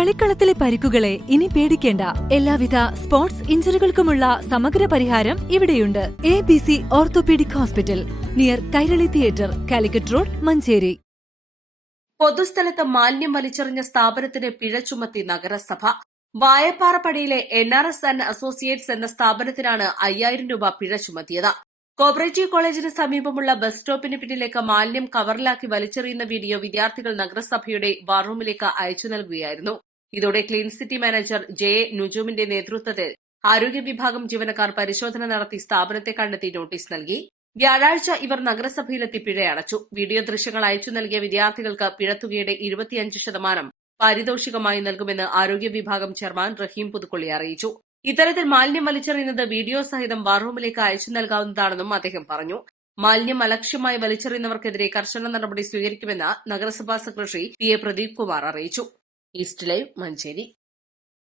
കളിക്കളത്തിലെ പരിക്കുകളെ ഇനി പേടിക്കേണ്ട. എല്ലാവിധ സ്പോർട്സ് ഇഞ്ചുറികൾക്കുമുള്ള സമഗ്ര പരിഹാരം ഇവിടെയുണ്ട്. ABC orthopaedic hospital, near Kairali theatre, Calicut road, Manjeri. പൊതുസ്ഥലത്ത് മാലിന്യം വലിച്ചെറിഞ്ഞ സ്ഥാപനത്തിന് പിഴ ചുമത്തി നഗരസഭ. വായപ്പാറപ്പടിയിലെ NRS ആൻഡ് അസോസിയേറ്റ്സ് എന്ന സ്ഥാപനത്തിനാണ് 5000 രൂപ പിഴ ചുമത്തിയത്. കോപ്പറേറ്റീവ് കോളേജിന് സമീപമുള്ള ബസ് സ്റ്റോപ്പിന് പിന്നിലേക്ക് മാലിന്യം കവറിലാക്കി വലിച്ചെറിയുന്ന വീഡിയോ വിദ്യാർത്ഥികൾ നഗരസഭയുടെ വാർറൂമിലേക്ക് അയച്ചു നൽകുകയായിരുന്നു. ഇതോടെ ക്ലീൻ സിറ്റി മാനേജർ JA നുജൂമിന്റെ നേതൃത്വത്തിൽ ആരോഗ്യ വിഭാഗം ജീവനക്കാർ പരിശോധന നടത്തി സ്ഥാപനത്തെ കണ്ടെത്തി നോട്ടീസ് നൽകി. വ്യാഴാഴ്ച ഇവർ നഗരസഭയിലെത്തി പിഴയടച്ചു. വീഡിയോ ദൃശ്യങ്ങൾ അയച്ചു നൽകിയ വിദ്യാർത്ഥികൾക്ക് പിഴത്തുകയുടെ 25% പാരിതോഷികമായി നൽകുമെന്ന് ആരോഗ്യ വിഭാഗം ചെയർമാൻ റഹീം പുതുക്കൊള്ളി അറിയിച്ചു. ഇത്തരത്തിൽ മാലിന്യം വലിച്ചെറിയുന്നത് വീഡിയോ സഹിതം വാർറൂമിലേക്ക് അയച്ചു നൽകാവുന്നതാണെന്നും അദ്ദേഹം പറഞ്ഞു. മാലിന്യം അലക്ഷ്യമായി വലിച്ചെറിയുന്നവർക്കെതിരെ കർശന നടപടി സ്വീകരിക്കുമെന്ന് നഗരസഭാ സെക്രട്ടറി PA പ്രദീപ് കുമാർ അറിയിച്ചു. East live, Manjeri.